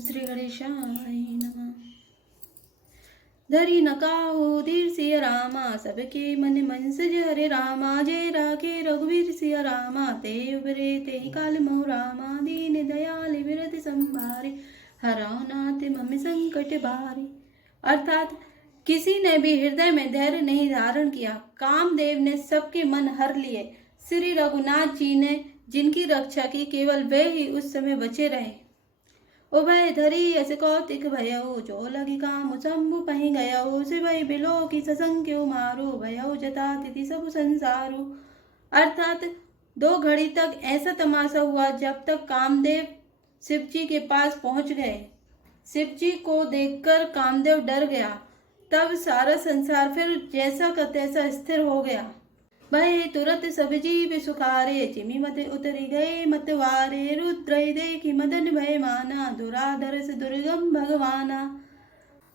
श्री गणेशाय नमः। धरी नकाहो धीर सिया रामा, सबके मन मनसज हरे रामा। जय राखे रघुवीर सिया रामा, ते उबरे ते काल मोह रामा। दीन दयाल विरत संभारे, हराओ नाथ मम संकट भारे। अर्थात किसी ने भी हृदय में धैर्य नहीं धारण किया। कामदेव ने सबके मन हर लिए। श्री रघुनाथ जी ने जिनकी रक्षा की, केवल वे ही उस समय बचे रहे। उभय धरी अस कौतिक भयो, जो लगी काम शंभु पहि गयो। शिवई बिलो की ससंख्यो मारो, भयो जता तिथि सब संसारो। अर्थात 2 घड़ी तक ऐसा तमाशा हुआ जब तक कामदेव शिव जी के पास पहुंच गए। शिव जी को देखकर कामदेव डर गया। तब सारा संसार फिर जैसा का तैसा स्थिर हो गया। भय तुरत सब जीव सुखारे, चिमी मत उतरी गए मतवारे। रुद्र देखी मदन भय माना, दुराधर से दुर्गम भगवाना।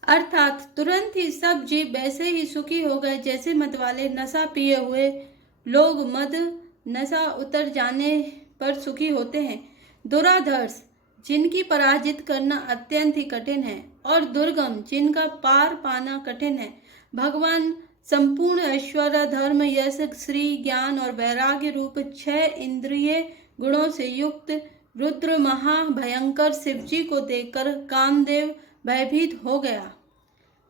अर्थात तुरंत ही सब जीव वैसे ही सुखी हो गए जैसे मतवाले नशा पिए हुए लोग मद नशा उतर जाने पर सुखी होते हैं। दुराधर्ष जिनकी पराजित करना अत्यंत ही कठिन है, और दुर्गम जिनका पार पाना कठिन है। भगवान संपूर्ण ऐश्वर्य धर्म यश श्री ज्ञान और वैराग्य रूप 6 इंद्रिय गुणों से युक्त रुद्र महाभयंकर शिवजी को देखकर कामदेव भयभीत हो गया।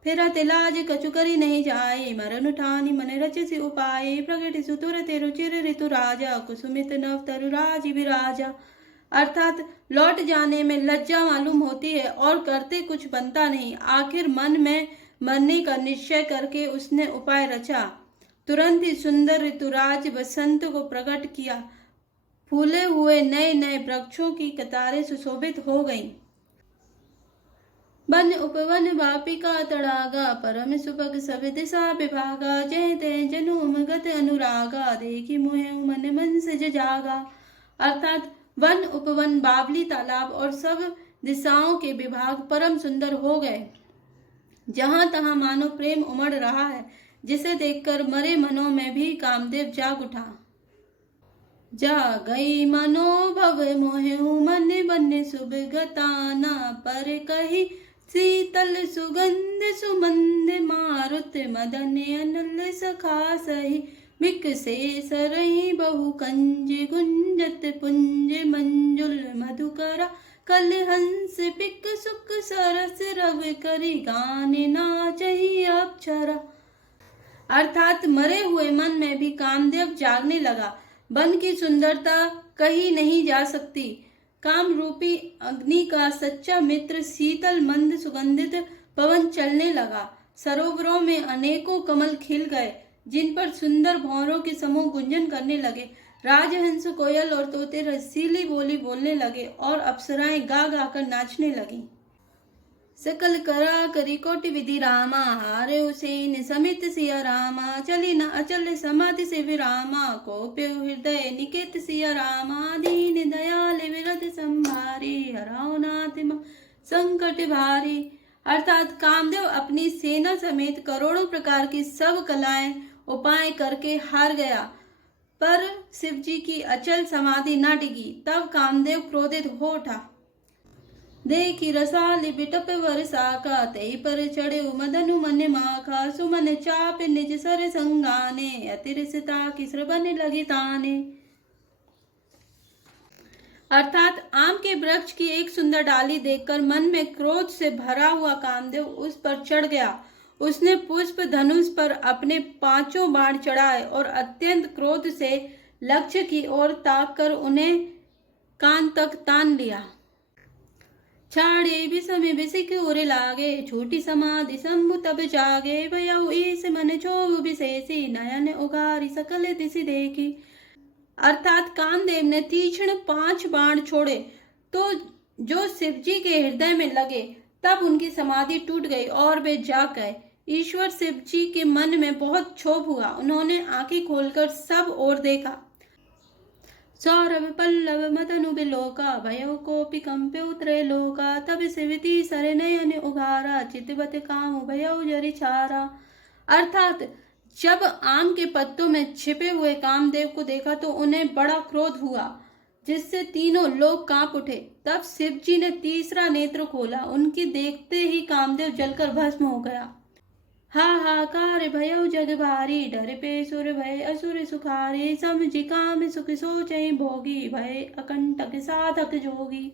फिर तिलाज कचुकरी नहीं जाए, मरण उठानी मन रचसि उपाय। प्रगट सुतुर तेरु चिर ऋतु राजा, कुसुमित नव तरुराज विराजा। अर्थात लौट जाने में लज्जा मालूम होती है और करते कुछ बनता नहीं। आखिर मन में मरने का निश्चय करके उसने उपाय रचा। तुरंत ही सुंदर ऋतुराज वसंत को प्रकट किया। फूले हुए नए नए वृक्षों की कतारें सुशोभित हो गईं। वन उपवन वापिका तड़ागा, परम सुभग सब दिशा विभागा। जय ते जनुम गत अनुरागा, देखी मुहे मन मन से जागा। अर्थात वन उपवन बावली तालाब और सब दिशाओं के विभाग परम सुंदर हो गए। जहां तहां मानो प्रेम उमड़ रहा है, जिसे देखकर मरे मनों में भी कामदेव जाग उठा। जा गई मनोभव मोहु, मन बन सुभगताना। पर कही शीतल सुगंध सुमंद, मारुत मदन अनल सखा सही। विकसे सरही बहु कंज, गुंजत पुंज मंजुल मधुकरा। कल हंस पिक सुख सरस, रव करी गाने नाचही अप्सरा। अर्थात मरे हुए मन में भी कामदेव जागने लगा। वन की सुंदरता कही नहीं जा सकती। काम रूपी अग्नि का सच्चा मित्र शीतल मंद सुगंधित पवन चलने लगा। सरोवरों में अनेकों कमल खिल गए, जिन पर सुंदर भंवरों के समूह गुंजन करने लगे। राजहंस कोयल और तोते रसीली बोली बोलने लगे और अप्सराएं गा गा कर नाचने लगी। सकल करा करी कोटि विधि रामा, हारे हुसैन समित सिया रामा। चली न अचल समाधि से विरामा, कोप्य हृदय निकेत सिया रामा। दीन दयाल विरत संभारे, हराओ नाथ संकट भारी। अर्थात कामदेव अपनी सेना समेत करोड़ों प्रकार की सब कलाएं उपाय करके हार गया, पर शिवजी की अचल समाधि न डिगी। तब कामदेव क्रोधित हो उठा। देखी रसाली बिटप वर्षाका, तई पर चढ़े मदनु मन माखा। सुमन चाप निज सर संगाने, अतिरसता की श्रवण लगी ताने। अर्थात आम के वृक्ष की एक सुंदर डाली देखकर मन में क्रोध से भरा हुआ कामदेव उस पर चढ़ गया। उसने पुष्प धनुष पर अपने 5 बाण चढ़ाए और अत्यंत क्रोध से लक्ष्य की ओर ताक कर उन्हें कान तक तान लिया। छाड़े विषम विसिक उर लागे, छोटी समाधि शंभु तब जागे। भयउ ईस मन क्षोभ विशेषी, नयन उगारी सकल दिशि देखी। अर्थात कामदेव ने तीक्ष्ण 5 बाण छोड़े तो जो शिवजी के हृदय में लगे, तब उनकी समाधि टूट गई और वे जाग गए। ईश्वर शिवजी के मन में बहुत क्षोभ हुआ। उन्होंने आंखें खोलकर सब ओर देखा। सौरभ पल्लव मदनु बिलोका, भयो कोपि कंप्यो त्रैलोका। तब शिवती सर नयन उघारा, चितवत काम भयो जरि छारा। अर्थात जब आम के पत्तों में छिपे हुए कामदेव को देखा तो उन्हें बड़ा क्रोध हुआ। जिससे तीनों लोग कांप उठे। तब शिव जी ने तीसरा नेत्र खोला, उनकी देखते ही कामदेव जलकर भस्म हो गया। हाहाकार भयउ जग भारी, डर पे सुर भय असुर सुखारी, समझि काम सुख सोचै भोगी, भय अकंटक साधक जोगी।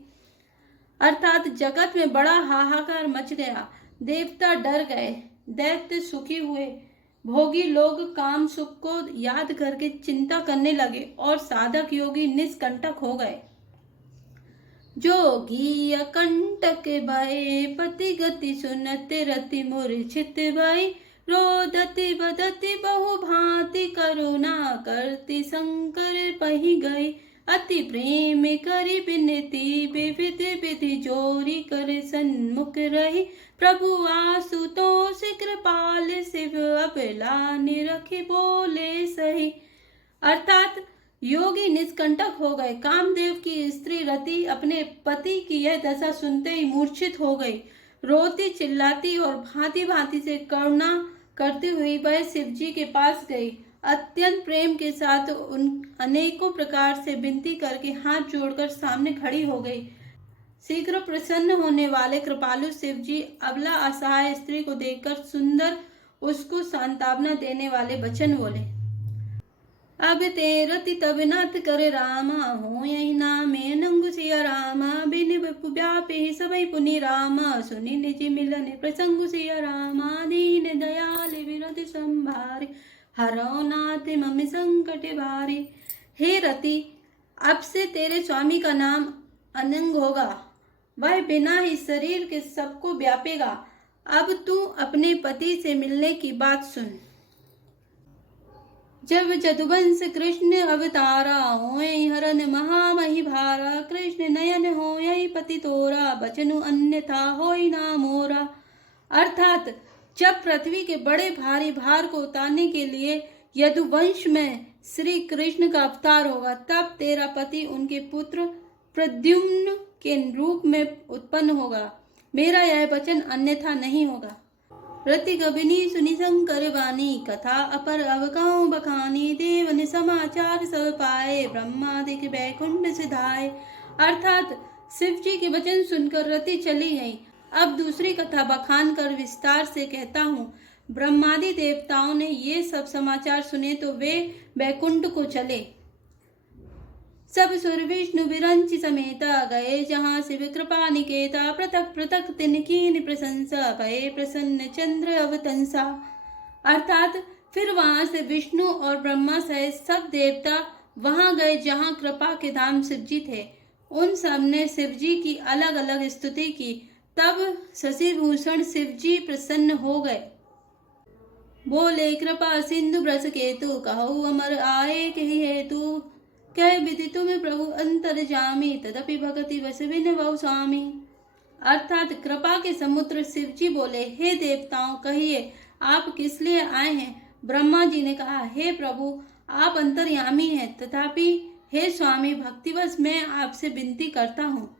अर्थात जगत में बड़ा हाहाकार मच गया, देवता डर गए, दैत्य सुखी हुए, भोगी लोग काम सुख को याद करके चिंता करने लगे और साधक योगी निष्कंटक हो गए। जोगी अकंटक भय, पति गति सुनत रति मूर्छित भय, रोदति बदति बहु भांति, करुणा करति शंकर पहि गए, अति प्रेम करि विनती, विविध विधि जोरी कर सन्मुख रही, प्रभु आशुतोष कृपाल, शिव अबला निरखि बोले सही। अर्थात योगी निष्कंटक हो गए। कामदेव की स्त्री रति अपने पति की यह दशा सुनते ही मूर्छित हो गई, रोती चिल्लाती और भांति भांति से करुणा करती हुई वह शिव जी के पास गई। अत्यंत प्रेम के साथ उन अनेकों प्रकार से विनती करके हाथ जोड़कर सामने खड़ी हो गई। शीघ्र प्रसन्न होने वाले कृपालु शिव जी अबला असहाय स्त्री को देखकर सुंदर उसको सांत्वना देने वाले वचन बोले। अब ते रति तब नाथ करे रामा, हो यही नामे नंगु सिया रामा, बिन व्यापी सबई पुनि रामा, सुनि निज मिलन प्रसंगु सिया रामा, दीन दयाल विरति संभारे, हरौ नाथ मम संकट भारे। हे रति, अब से तेरे स्वामी का नाम अनंग होगा, वह बिना ही शरीर के सबको व्यापेगा। अब तू अपने पति से मिलने की बात सुन। जब जदुवंश कृष्ण अवतारा, होय हरन महामहि भारा, कृष्ण नयन होय पति तोरा, बचनु अन्यथा होय ना मोरा। अर्थात जब पृथ्वी के बड़े भारी भार को उतारने के लिए यदुवंश में श्री कृष्ण का अवतार होगा, तब तेरा पति उनके पुत्र प्रद्युम्न के रूप में उत्पन्न होगा। मेरा यह वचन अन्यथा नहीं होगा। रति कबिनी सुनि शंकर वाणी, कथा अपर अवकाओ बखानी, देवन समाचार सब पाए, ब्रह्मादिक बैकुंठ सिधाए। अर्थात शिव जी के वचन सुनकर रति चली गई। अब दूसरी कथा बखान कर विस्तार से कहता हूँ। ब्रह्मादि देवताओं ने ये सब समाचार सुने तो वे बैकुंठ को चले। सब सुर विष्णु विरंच समेता, गए जहाँ शिव कृपा निकेता, पृथक पृथक तिनकी प्रशंसा, भये प्रसन्न चंद्र अवतंसा। अर्थात फिर वहां से विष्णु और ब्रह्मा सहित सब देवता वहां गए जहाँ कृपा के धाम शिव जी थे। उन सब ने शिव जी की अलग अलग स्तुति की। तब शशिभूषण शिव जी प्रसन्न हो गए, बोले कृपा सिंधु ब्रज केतु, कहु अमर आए कही हेतु, कह विधि तुम प्रभु अंतर जामी, तदपि भगति बस बिन बहु स्वामी। अर्थात कृपा के समुद्र शिव जी बोले, हे देवताओं कहिए आप किस लिए आए हैं। ब्रह्मा जी ने कहा, हे प्रभु आप अंतर्यामी हैं, तथापि हे स्वामी भक्तिवश मैं आपसे विनती करता हूँ।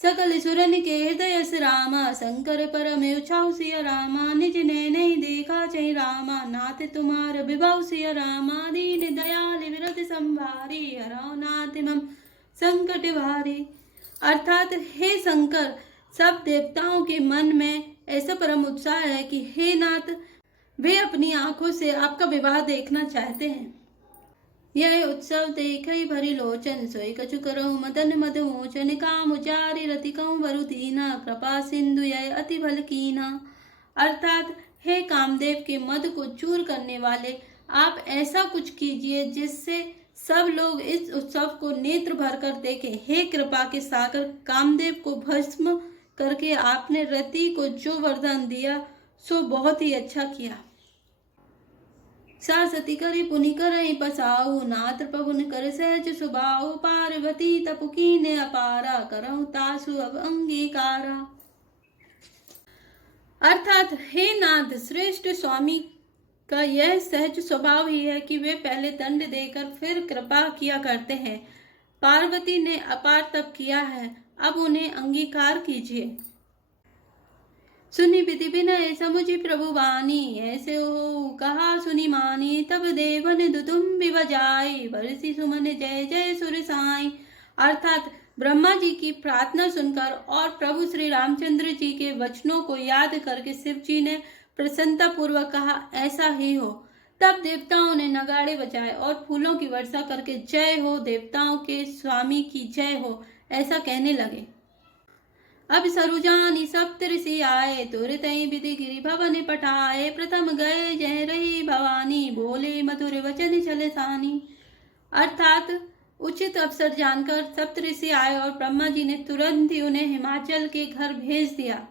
सकल सुरन के हृदय से रामा, शंकर परम उछाऊ सिया रामा, निज ने नहीं देखा चै रामा, नाथ तुम्हार विभव सिया रामा, दीन दयाल विरत संभारी, हरौ नाथ मम संकट भारी। अर्थात हे शंकर, सब देवताओं के मन में ऐसा परम उत्साह है कि हे नाथ, वे अपनी आंखों से आपका विवाह देखना चाहते हैं। यह उत्सव देखई भरी लोचन, सोई कछु करो मदन मद मोचन, काम उचारी रति कहूँ वरु दीना, कृपा सिंधु यह अति भल कीना। अर्थात हे कामदेव के मद को चूर करने वाले, आप ऐसा कुछ कीजिए जिससे सब लोग इस उत्सव को नेत्र भर कर देखें। हे कृपा के सागर, कामदेव को भस्म करके आपने रति को जो वरदान दिया सो बहुत ही अच्छा किया। सा सती करी पुनि करई पसाऊ, नाथ पवन कर सहज सुबाऊ, पार्वती तपुकी ने अपारा, करहु तासु अब अंगीकारा। अर्थात हे नाथ, श्रेष्ठ स्वामी का यह सहज स्वभाव ही है कि वे पहले दंड देकर फिर कृपा किया करते हैं। पार्वती ने अपार तप किया है, अब उन्हें अंगीकार कीजिए। सुनि विधि विनय समुझि प्रभु वाणी, ऐसे हो कहा सुनि मानी, तब देवन दुदुम्बि बजाई, बरसी सुमन जय जय सुर साई। अर्थात ब्रह्मा जी की प्रार्थना सुनकर और प्रभु श्री रामचंद्र जी के वचनों को याद करके शिव जी ने प्रसन्नता पूर्वक कहा, ऐसा ही हो। तब देवताओं ने नगाड़े बजाए और फूलों की वर्षा करके जय हो, देवताओं के स्वामी की जय हो, ऐसा कहने लगे। अब सरुजानी सप्त ऋषि आए, तुरतई विधि गिरि भवन पठाए। प्रथम गए जय रही भवानी, बोले मधुर वचन छल सानी। अर्थात उचित अवसर जानकर सप्त ऋषि आए और ब्रह्मा जी ने तुरंत ही उन्हें हिमाचल के घर भेज दिया।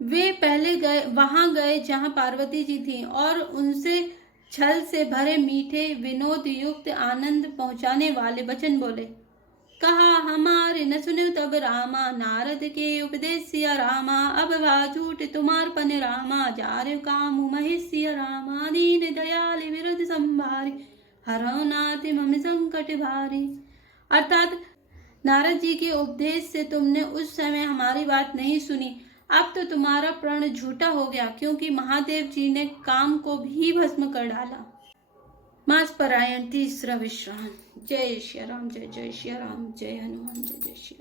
वे पहले वहां गए जहां पार्वती जी थीं और उनसे छल से भरे मीठे विनोद युक्त आनंद पहुंचाने वाले वचन बोले। कहा, हमारे न सुनो तब रामा, नारद के उपदेश सिया रामा। अब वा झूठ तुम्हार पन रामा, जार कामु महिष्य रामा। दीन दयाल विरुद्ध संभारी, हरौ नाथ मम संकट भारी। अर्थात नारद जी के उपदेश से तुमने उस समय हमारी बात नहीं सुनी। अब तो तुम्हारा प्रण झूठा हो गया, क्योंकि महादेव जी ने काम को भी भस्म कर डाला। मास परायण तीसरा विश्राम। जय श्री राम, जय जय श्री राम, जय हनुमान, जय जय श्री राम।